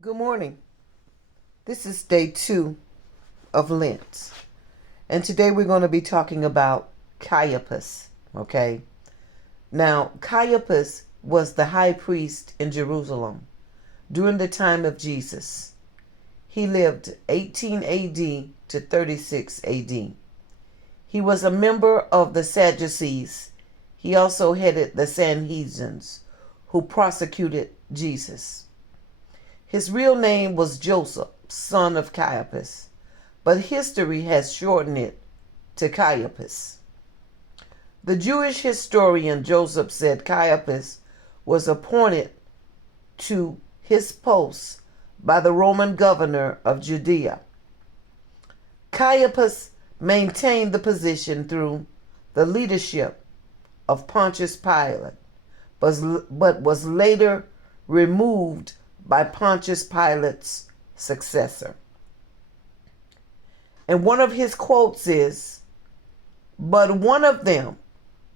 Good morning. This is day 2 of Lent. And today we're going to be talking about Caiaphas. Okay. Now, Caiaphas was the high priest in Jerusalem during the time of Jesus. He lived 18 AD to 36 AD. He was a member of the Sadducees. He also headed the Sanhedrins, who prosecuted Jesus. His real name was Joseph, son of Caiaphas, but history has shortened it to Caiaphas. The Jewish historian Joseph said Caiaphas was appointed to his post by the Roman governor of Judea. Caiaphas maintained the position through the leadership of Pontius Pilate, but was later removed by Pontius Pilate's successor. And one of his quotes is, "But one of them,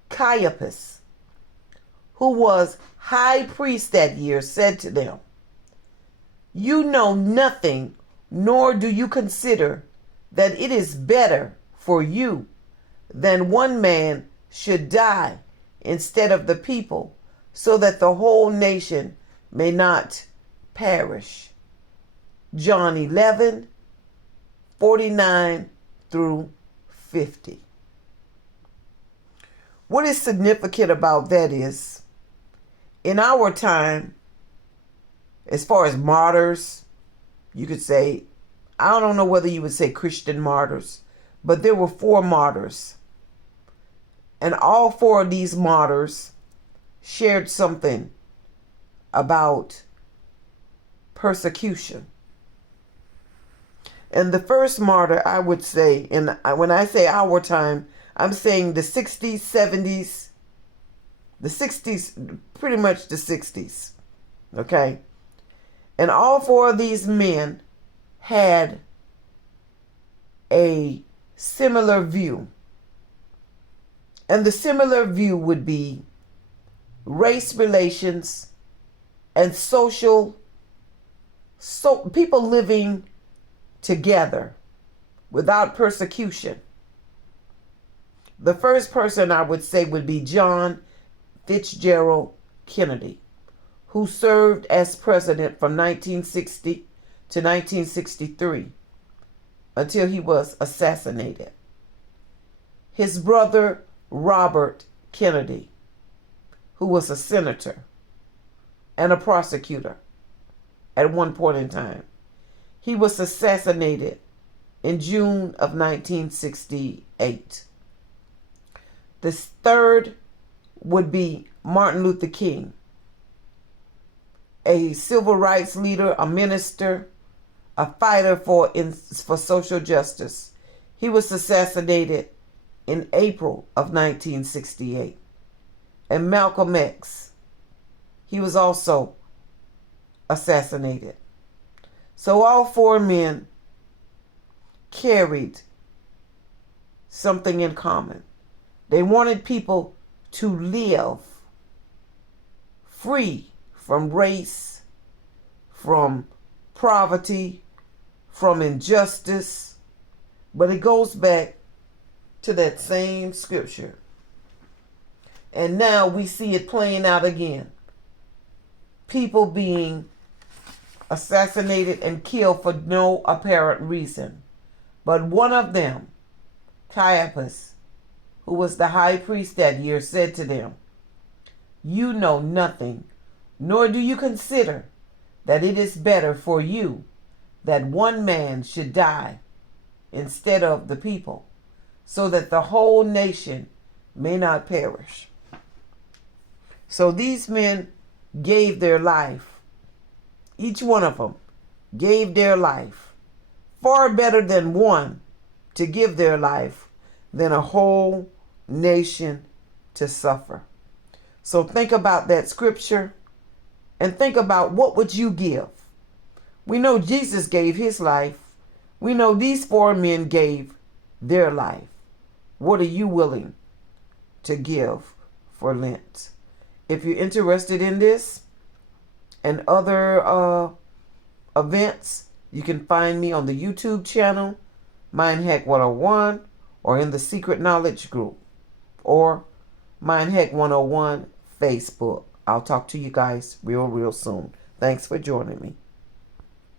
Caiaphas, who was high priest that year, said to them, 'You know nothing, nor do you consider that it is better for you than one man should die instead of the people, so that the whole nation may not perish.'" John 11:49 through 50. What is significant about that is, in our time, as far as martyrs, you could say, I don't know whether you would say Christian martyrs, but there were 4 martyrs. And all 4 of these martyrs shared something about persecution. And the first martyr, I would say, and when I say our time, I'm saying the 60s, 70s, the 60s, pretty much the 60s. Okay? And all 4 of these men had a similar view. And the similar view would be race relations and people living together without persecution. The first person I would say would be John Fitzgerald Kennedy, who served as president from 1960 to 1963 until he was assassinated. His brother Robert Kennedy, who was a senator and a prosecutor at one point in time. He was assassinated in June of 1968. The third would be Martin Luther King, a civil rights leader, a minister, a fighter for social justice. He was assassinated in April of 1968. And Malcolm X, he was also assassinated. So all 4 men carried something in common. They wanted people to live free from race, from poverty, from injustice. But it goes back to that same scripture. And now we see it playing out again. People being assassinated and killed for no apparent reason. But one of them, Caiaphas, who was the high priest that year, said to them, "You know nothing, nor do you consider that it is better for you that one man should die instead of the people, so that the whole nation may not perish." So these men gave their life. Each one of them gave their life. Far better than one to give their life than a whole nation to suffer. So think about that scripture and think about, what would you give? We know Jesus gave his life. We know these 4 men gave their life. What are you willing to give for Lent? If you're interested in this and other events, you can find me on the YouTube channel, Mindhack 101, or in the Secret Knowledge Group, or Mindhack 101 Facebook. I'll talk to you guys real soon. Thanks for joining me.